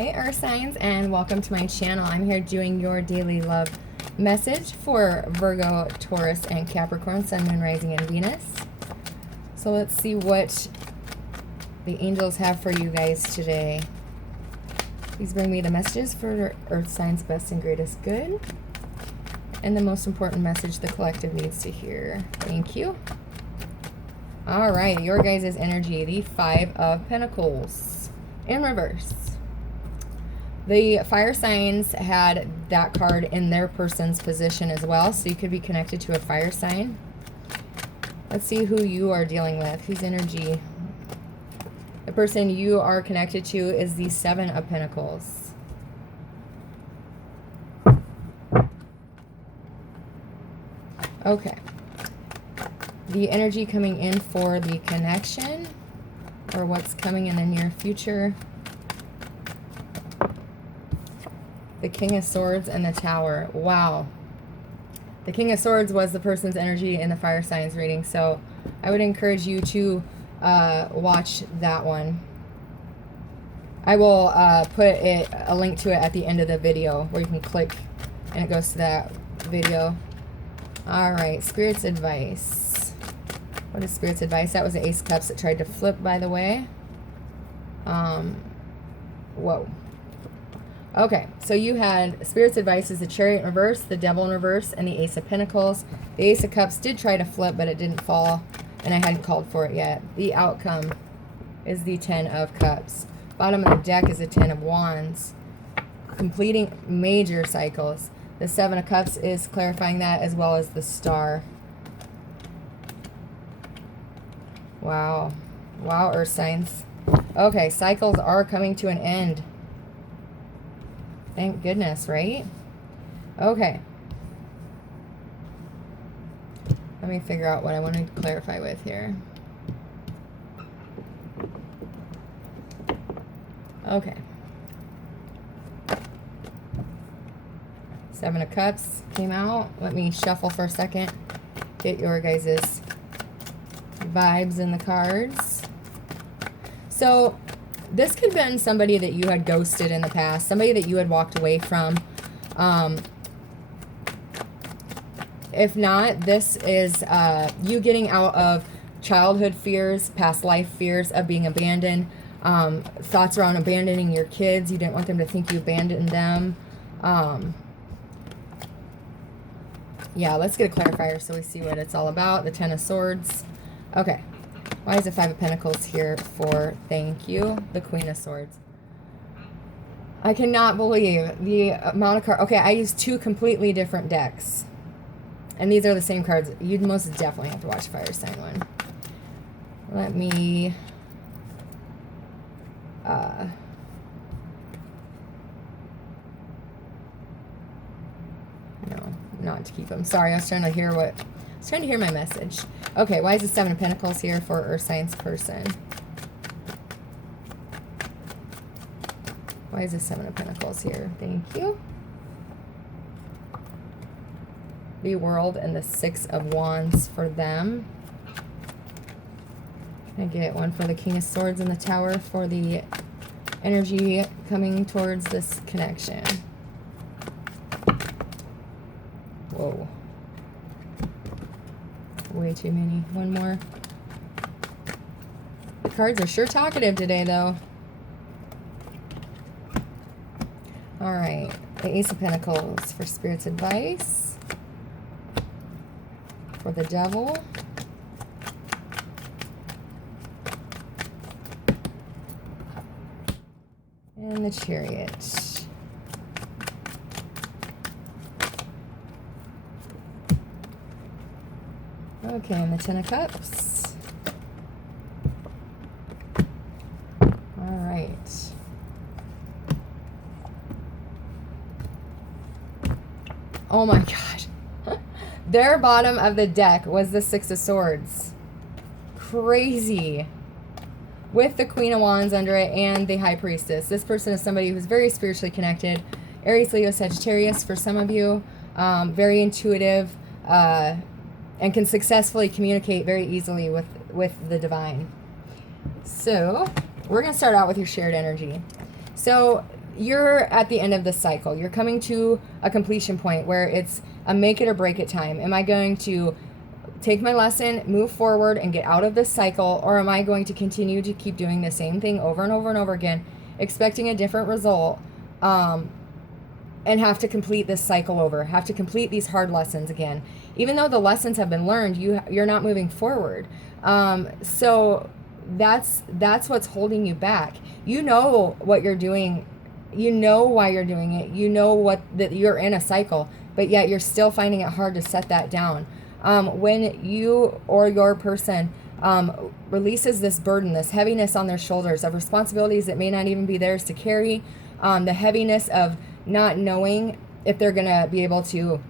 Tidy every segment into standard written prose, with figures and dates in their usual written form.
Hey Earth signs, and welcome to my channel. I'm here doing your daily love message for Virgo, Taurus, and Capricorn, Sun, Moon, Rising, and Venus. So let's see what the angels have for you guys today. Please bring me the messages for Earth signs' best and greatest good, and the most important message the collective needs to hear. Thank you. All right, your guys' energy, the Five of Pentacles in reverse. The fire signs had that card in their person's position as well, so you could be connected to a fire sign. Let's see who you are dealing with, whose energy. The person you are connected to is the Seven of Pentacles. Okay. The energy coming in for the connection, or what's coming in the near future. The King of Swords and the Tower. Wow. The King of Swords was the person's energy in the fire signs reading, so I would encourage you to watch that one. I will put a link to it at the end of the video where you can click and it goes to that video. All right, Spirit's advice. What is Spirit's advice? That was the Ace of Cups that tried to flip, by the way. Whoa. Okay, so you had Spirit's advice is the Chariot in reverse, the Devil in reverse, and the Ace of Pentacles. The Ace of Cups did try to flip, but it didn't fall, and I hadn't called for it yet. The outcome is the Ten of Cups. Bottom of the deck is the Ten of Wands, completing major cycles. The Seven of Cups is clarifying that, as well as the Star. Wow. Wow, Earth signs. Okay, cycles are coming to an end. Thank goodness, right? Okay. Let me figure out what I want to clarify with here. Okay. Seven of Cups came out. Let me shuffle for a second. Get your guys' vibes in the cards. So this could have been somebody that you had ghosted in the past, somebody that you had walked away from. If not, this is you getting out of childhood fears, past life fears of being abandoned, thoughts around abandoning your kids. You didn't want them to think you abandoned them. Yeah, let's get a clarifier so we see what it's all about. The Ten of Swords. Okay. Why is the Five of Pentacles here for thank you? The Queen of Swords. I cannot believe the amount of cards. Okay, I used two completely different decks. And these are the same cards. You'd most definitely have to watch Fire Sign one. Let me... no, not to keep them. Sorry, I was trying to hear what... I was trying to hear my message. Okay, why is the Seven of Pentacles here for Earth Signs person? Why is the Seven of Pentacles here? Thank you. The World and the Six of Wands for them. Can I get one for the King of Swords and the Tower for the energy coming towards this connection? Whoa. Way too many. One more. The cards are sure talkative today, though. All right. The Ace of Pentacles for Spirit's advice. For the Devil. And the Chariot. Okay, and the Ten of Cups. All right. Oh my gosh. Their bottom of the deck was the Six of Swords. Crazy. With the Queen of Wands under it and the High Priestess. This person is somebody who's very spiritually connected. Aries, Leo, Sagittarius for some of you. Very intuitive. And can successfully communicate very easily with the divine. So we're going to start out with your shared energy. So you're at the end of the cycle. You're coming to a completion point where it's a make it or break it time. Am I going to take my lesson, move forward, and get out of this cycle, or am I going to continue to keep doing the same thing over and over and over again, expecting a different result, and have to complete this cycle over, have to complete these hard lessons again? Even though the lessons have been learned, you're not moving forward. So that's what's holding you back. You know what you're doing. You know why you're doing it. You know that you're in a cycle, but yet you're still finding it hard to set that down. When you or your person releases this burden, this heaviness on their shoulders of responsibilities that may not even be theirs to carry, the heaviness of not knowing if they're going to be able to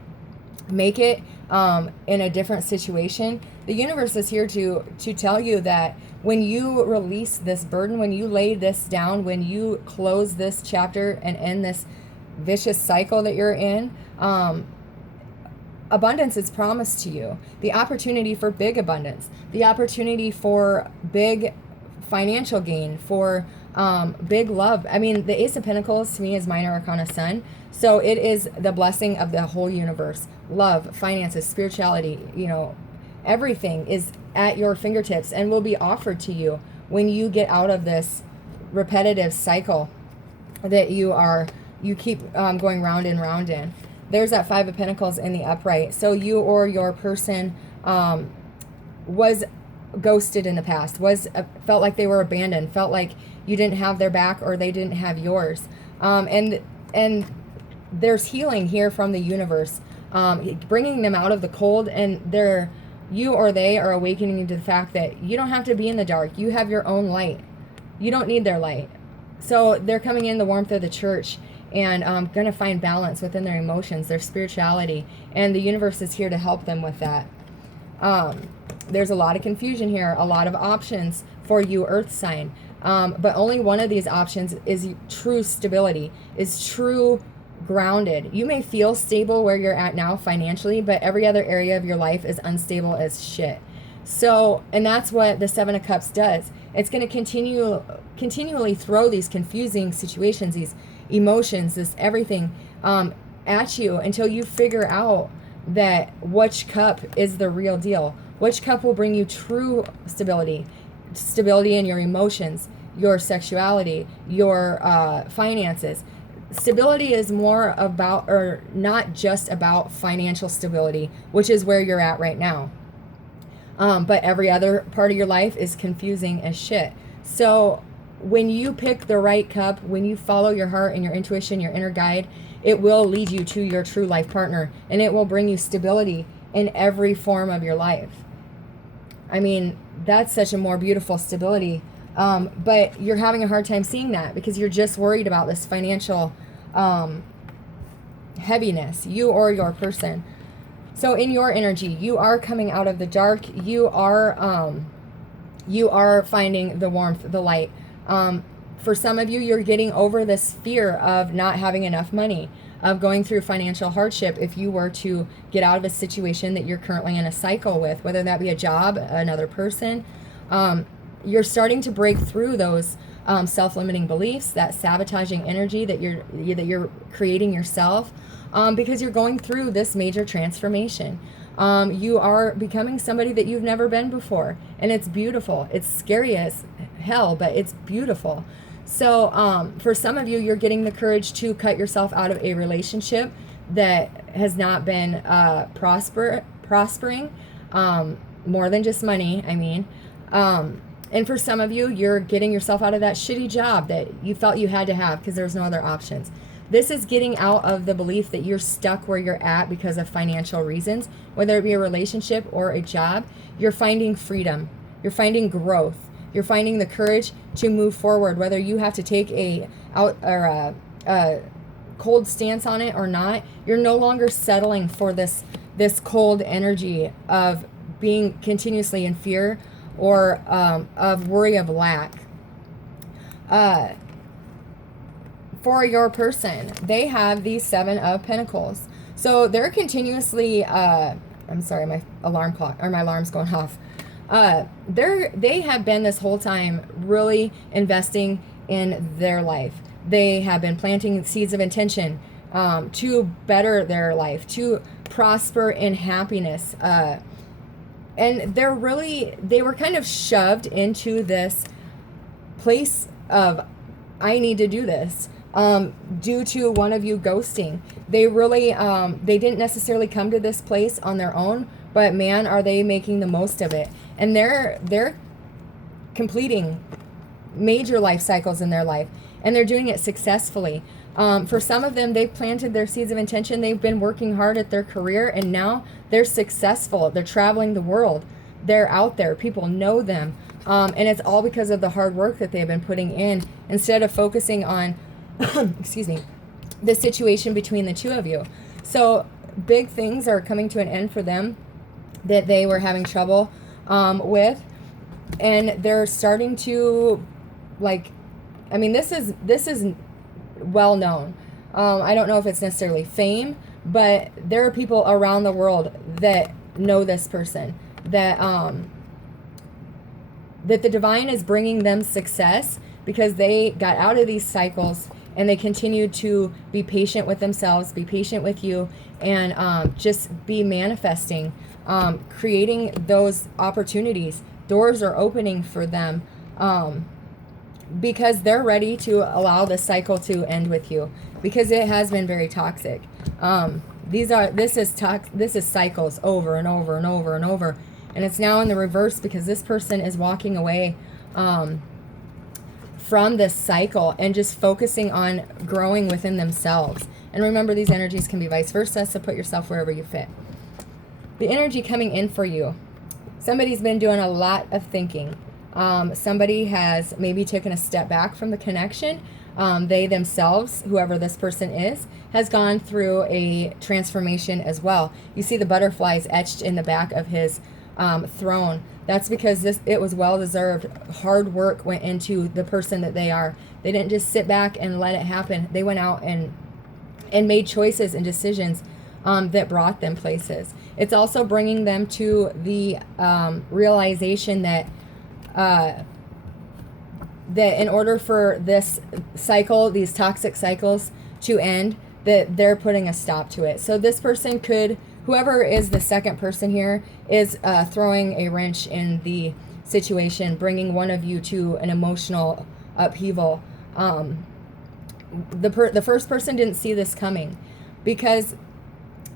make it in a different situation, the universe is here to tell you that when you release this burden, when you lay this down, when you close this chapter and end this vicious cycle that you're in, abundance is promised to you. The opportunity for big abundance, the opportunity for big financial gain, for big love. I mean, the Ace of Pentacles to me is Minor Arcana Sun. So it is the blessing of the whole universe. Love, finances, spirituality, everything is at your fingertips and will be offered to you when you get out of this repetitive cycle that you keep going round and round in. There's that Five of Pentacles in the upright. So you or your person was ghosted in the past, felt like they were abandoned, felt like you didn't have their back or they didn't have yours. And there's healing here from the universe, bringing them out of the cold, and you or they are awakening to the fact that you don't have to be in the dark. You have your own light. You don't need their light. So they're coming in the warmth of the church and going to find balance within their emotions, their spirituality, and the universe is here to help them with that. There's a lot of confusion here, a lot of options for you, Earth sign, but only one of these options is true stability, is true grounded. You may feel stable where you're at now financially, but every other area of your life is unstable as shit. So, and that's what the Seven of Cups does. It's going to continually throw these confusing situations, these emotions, this everything at you until you figure out that which cup is the real deal. Which cup will bring you true stability in your emotions, your sexuality, your finances. Stability is more about, or not just about, financial stability, which is where you're at right now. But every other part of your life is confusing as shit. So when you pick the right cup, when you follow your heart and your intuition, your inner guide, it will lead you to your true life partner, and it will bring you stability in every form of your life. I mean, that's such a more beautiful stability. But you're having a hard time seeing that because you're just worried about this financial heaviness, you or your person. So in your energy, you are coming out of the dark. You are finding the warmth, the light. For some of you, you're getting over this fear of not having enough money, of going through financial hardship if you were to get out of a situation that you're currently in a cycle with, whether that be a job, another person. You're starting to break through those self-limiting beliefs, that sabotaging energy that you're creating yourself, because you're going through this major transformation. You are becoming somebody that you've never been before, and it's beautiful. It's scary as hell, but it's beautiful. So for some of you, you're getting the courage to cut yourself out of a relationship that has not been prospering, more than just money, I mean. And for some of you, you're getting yourself out of that shitty job that you felt you had to have because there's no other options. This is getting out of the belief that you're stuck where you're at because of financial reasons, whether it be a relationship or a job. You're finding freedom. You're finding growth. You're finding the courage to move forward, whether you have to take a cold stance on it or not. You're no longer settling for this cold energy of being continuously in fear or of worry of lack. For your person, they have the Seven of Pentacles. So they're continuously, I'm sorry, my alarm's going off. They have been this whole time really investing in their life. They have been planting seeds of intention to better their life, to prosper in happiness. And they were kind of shoved into this place of, I need to do this, due to one of you ghosting. They really, they didn't necessarily come to this place on their own, but man, are they making the most of it. And they're completing major life cycles in their life, and they're doing it successfully. For some of them, they've planted their seeds of intention. They've been working hard at their career, and now they're successful. They're traveling the world. They're out there. People know them. And it's all because of the hard work that they've been putting in, instead of focusing on, excuse me, the situation between the two of you. So big things are coming to an end for them that they were having trouble with. And they're starting to, like, I mean, this is well known. I don't know if it's necessarily fame, but there are people around the world that know this person, that that the divine is bringing them success because they got out of these cycles, and they continue to be patient with themselves, be patient with you, and just be manifesting, creating those opportunities. Doors are opening for them, because they're ready to allow the cycle to end with you, because it has been very toxic. This is cycles over and over and over and over, and it's now in the reverse because this person is walking away from this cycle and just focusing on growing within themselves. And remember, these energies can be vice versa, so put yourself wherever you fit. The energy coming in for you: somebody's been doing a lot of thinking. Somebody has maybe taken a step back from the connection. They themselves, whoever this person is, has gone through a transformation as well. You see the butterflies etched in the back of his throne. That's because it was well-deserved. Hard work went into the person that they are. They didn't just sit back and let it happen. They went out and made choices and decisions that brought them places. It's also bringing them to the realization that that in order for this cycle, these toxic cycles, to end, that they're putting a stop to it. So this person could, whoever is the second person here, is throwing a wrench in the situation, bringing one of you to an emotional upheaval. The first person didn't see this coming, because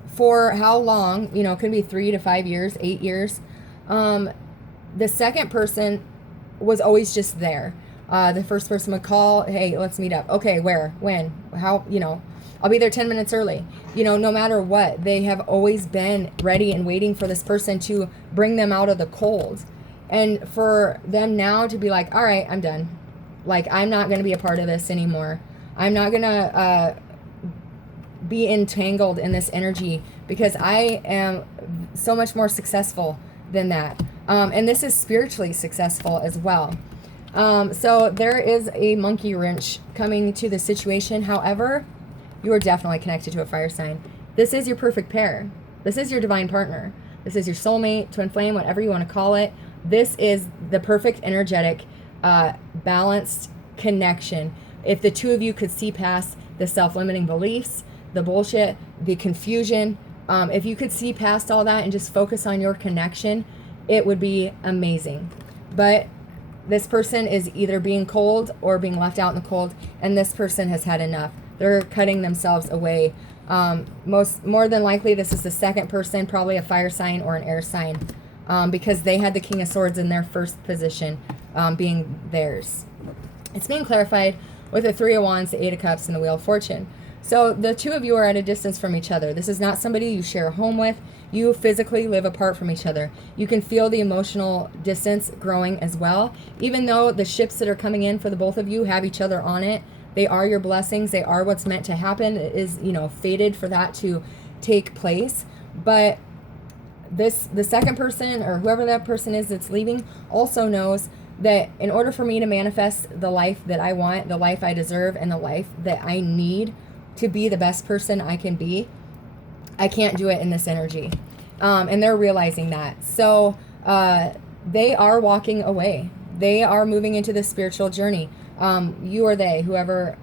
for how long, it could be 3 to 5 years, 8 years, the second person was always just there. The first person would call, hey, let's meet up. Okay, where, when, how, I'll be there 10 minutes early. No matter what, they have always been ready and waiting for this person to bring them out of the cold. And for them now to be like, all right, I'm done. Like, I'm not going to be a part of this anymore. I'm not going to be entangled in this energy, because I am so much more successful than that. And this is spiritually successful as well. So there is a monkey wrench coming to the situation. However, you are definitely connected to a fire sign. This is your perfect pair. This is your divine partner. This is your soulmate, twin flame, whatever you want to call it. This is the perfect energetic, balanced connection. If the two of you could see past the self-limiting beliefs, the bullshit, the confusion, if you could see past all that and just focus on your connection, it would be amazing. But this person is either being cold or being left out in the cold, and this person has had enough. They're cutting themselves away. More than likely, this is the second person, probably a fire sign or an air sign, because they had the King of Swords in their first position, being theirs. It's being clarified with the Three of Wands, the Eight of Cups, and the Wheel of Fortune. So the two of you are at a distance from each other. This is not somebody you share a home with. You physically live apart from each other. You can feel the emotional distance growing as well. Even though the ships that are coming in for the both of you have each other on it, they are your blessings. They are what's meant to happen. It is, fated for that to take place. But the second person, or whoever that person is that's leaving, also knows that in order for me to manifest the life that I want, the life I deserve, and the life that I need to be the best person I can be, I can't do it in this energy. And they're realizing that. So they are walking away. They are moving into the spiritual journey. You or they, whoever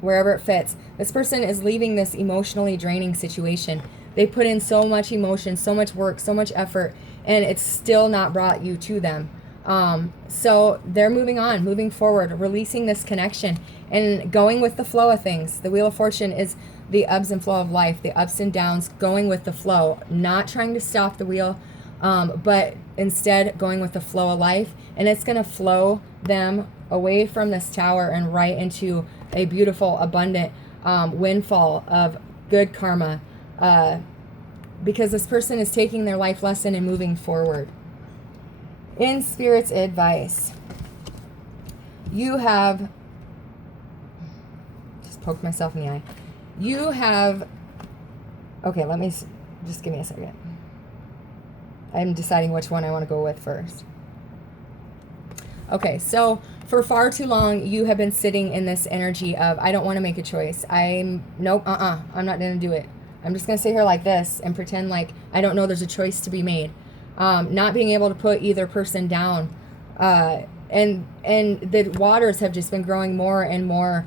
wherever it fits. This person is leaving this emotionally draining situation. They put in so much emotion, so much work, so much effort, and it's still not brought you to them. So they're moving on, moving forward, releasing this connection and going with the flow of things. The Wheel of Fortune is the ebbs and flow of life, the ups and downs, going with the flow, not trying to stop the wheel, but instead going with the flow of life. And it's going to flow them away from this tower and right into a beautiful, abundant windfall of good karma, because this person is taking their life lesson and moving forward. In Spirit's advice, you have, just poked myself in the eye. You have, okay, just give me a second. I'm deciding which one I want to go with first. Okay, so for far too long, you have been sitting in this energy of, I don't want to make a choice. I'm not going to do it. I'm just going to sit here like this and pretend like I don't know there's a choice to be made. Not being able to put either person down. And the waters have just been growing more and more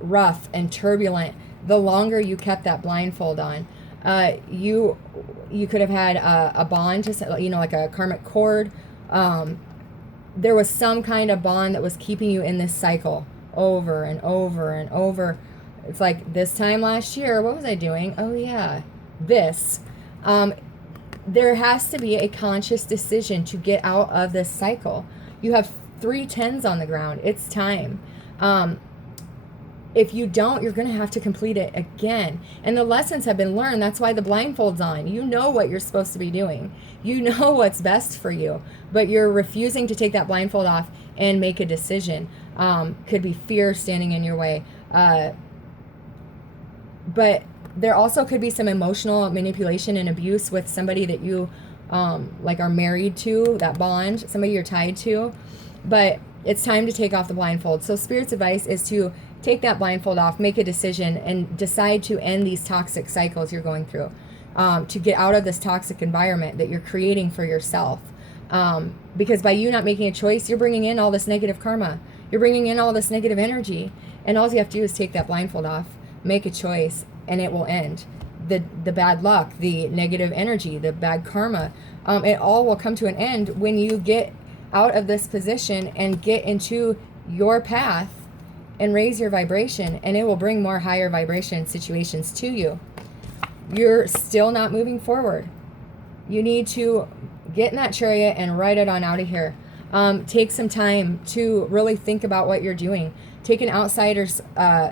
rough and turbulent the longer you kept that blindfold on. You could have had a bond, just like a karmic cord. There was some kind of bond that was keeping you in this cycle over and over and over. It's like this time last year, what was I doing? Oh yeah, this. There has to be a conscious decision to get out of this cycle. You have 3 10s on the ground. It's time. If you don't, you're going to have to complete it again. And the lessons have been learned. That's why the blindfold's on. You know what you're supposed to be doing. You know what's best for you. But you're refusing to take that blindfold off and make a decision. Could be fear standing in your way. But there also could be some emotional manipulation and abuse with somebody that you are married to, that bond, somebody you're tied to. But it's time to take off the blindfold. So Spirit's advice is to take that blindfold off, make a decision, and decide to end these toxic cycles you're going through, to get out of this toxic environment that you're creating for yourself. Because by you not making a choice, you're bringing in all this negative karma. You're bringing in all this negative energy. And all you have to do is take that blindfold off, make a choice, and it will end. The bad luck, the negative energy, the bad karma, it all will come to an end when you get out of this position and get into your path and raise your vibration, and it will bring more higher vibration situations to you. You're still not moving forward. You need to get in that chariot and ride it on out of here. Take some time to really think about what you're doing. Take an outsider's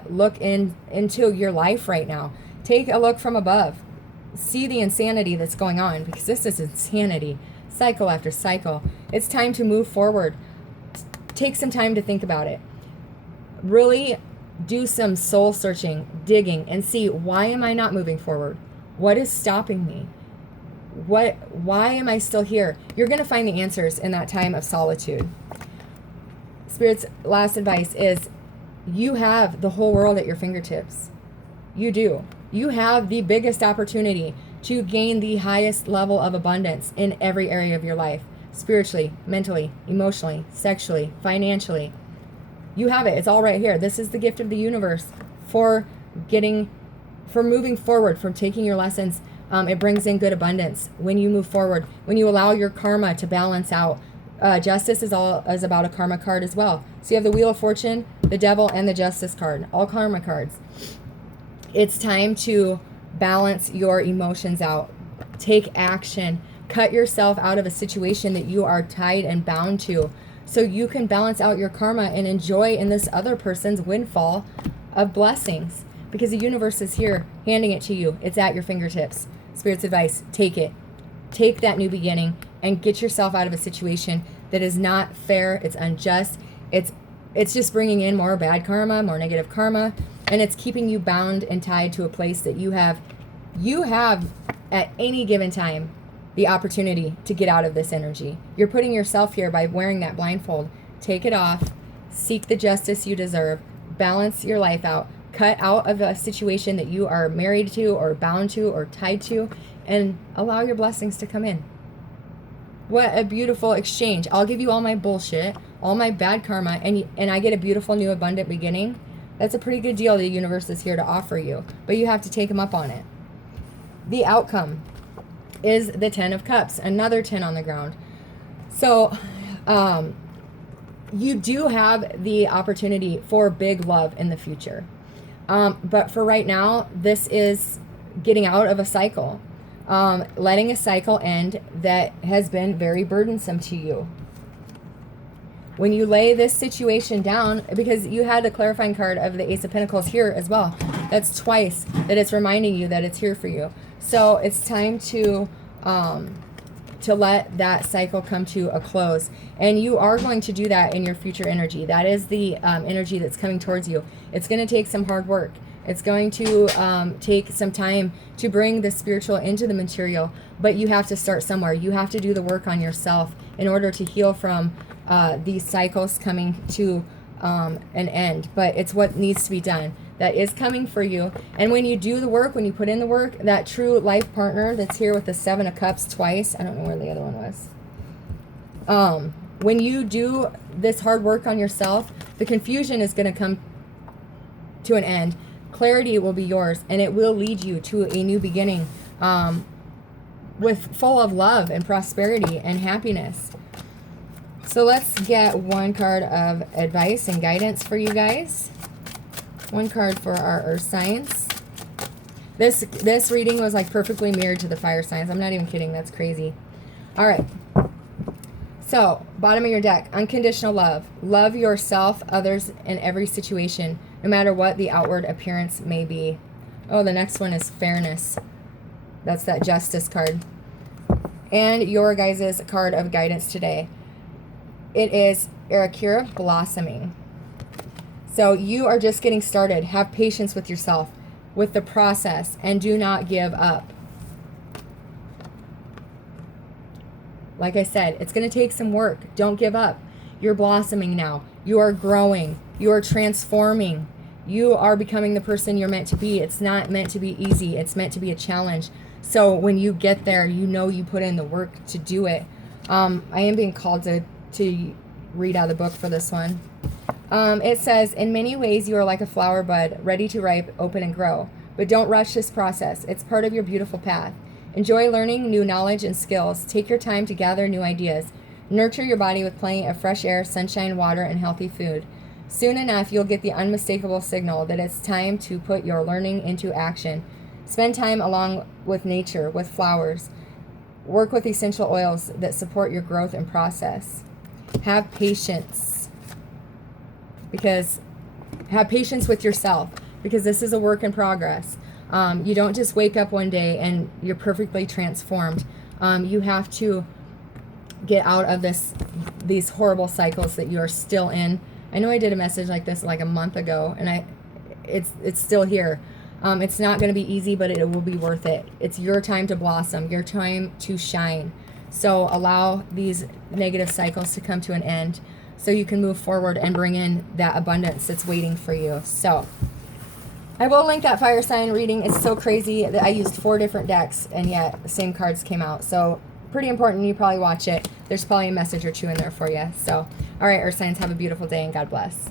look into your life right now. Take a look from above. See the insanity that's going on, because this is insanity, cycle after cycle. It's time to move forward. Take some time to think about it. Really do some soul searching, digging, and see, why am I not moving forward? What is stopping me? Why am I still here? You're going to find the answers in that time of solitude. Spirit's last advice is, you have the whole world at your fingertips. You do. You have the biggest opportunity to gain the highest level of abundance in every area of your life. Spiritually, mentally, emotionally, sexually, financially. You have it. It's all right here. This is the gift of the universe for moving forward, for taking your lessons. It brings in good abundance when you move forward, when you allow your karma to balance out. Justice is about a karma card as well. So you have the Wheel of Fortune, the Devil, and the Justice card, all karma cards. It's time to balance your emotions out. Take action. Cut yourself out of a situation that you are tied and bound to, so you can balance out your karma and enjoy in this other person's windfall of blessings, because the universe is here handing it to you. It's at your fingertips. Spirit's advice, take it. Take that new beginning and get yourself out of a situation that is not fair. It's unjust. It's just bringing in more bad karma, more negative karma, and it's keeping you bound and tied to a place that you have at any given time the opportunity to get out of this energy. You're putting yourself here by wearing that blindfold. Take it off. Seek the justice you deserve. Balance your life out. Cut out of a situation that you are married to or bound to or tied to, and allow your blessings to come in. What a beautiful exchange. I'll give you all my bullshit, all my bad karma, and I get a beautiful new abundant beginning. That's a pretty good deal the universe is here to offer you, but you have to take them up on it. The outcome is the 10 of Cups, another 10 on the ground. So you do have the opportunity for big love in the future. But for right now, this is getting out of a cycle, letting a cycle end that has been very burdensome to you. When you lay this situation down, because you had the clarifying card of the Ace of Pentacles here as well, that's twice that it's reminding you that it's here for you. So it's time to let that cycle come to a close. And you are going to do that in your future energy. That is the energy that's coming towards you. It's going to take some hard work. It's going to take some time to bring the spiritual into the material, but you have to start somewhere. You have to do the work on yourself in order to heal from these cycles coming to an end. But it's what needs to be done. That is coming for you. And when you do the work, when you put in the work, that true life partner that's here with the 7 of Cups twice, I don't know where the other one was. When you do this hard work on yourself, the confusion is going to come to an end. Clarity will be yours, and it will lead you to a new beginning with full of love and prosperity and happiness. So let's get one card of advice and guidance for you guys. One card for our earth signs. This reading was like perfectly mirrored to the fire signs. I'm not even kidding. That's crazy. All right. So, bottom of your deck, unconditional love. Love yourself, others, in every situation, no matter what the outward appearance may be. Oh, the next one is fairness. That's that justice card. And your guys' card of guidance today. It is Arakira, blossoming. So you are just getting started. Have patience with yourself, with the process, and do not give up. Like I said, it's going to take some work. Don't give up. You're blossoming now. You are growing. You are transforming. You are becoming the person you're meant to be. It's not meant to be easy. It's meant to be a challenge. So when you get there, you know you put in the work to do it. I am being called to read out of the book for this one. It says, in many ways, you are like a flower bud, ready to ripe, open, and grow. But don't rush this process. It's part of your beautiful path. Enjoy learning new knowledge and skills. Take your time to gather new ideas. Nurture your body with plenty of fresh air, sunshine, water, and healthy food. Soon enough, you'll get the unmistakable signal that it's time to put your learning into action. Spend time along with nature, with flowers. Work with essential oils that support your growth and process. Have patience. Have patience with yourself, because this is a work in progress. You don't just wake up one day and you're perfectly transformed. You have to get out of these horrible cycles that you are still in. I know I did a message like this like a month ago, and it's still here. It's not going to be easy, but it will be worth it. It's your time to blossom, your time to shine. So allow these negative cycles to come to an end so you can move forward and bring in that abundance that's waiting for you. So I will link that fire sign reading. It's so crazy that I used 4 different decks, and yet the same cards came out. So pretty important. You probably watch it. There's probably a message or two in there for you. So, all right, Earth signs, have a beautiful day, and God bless.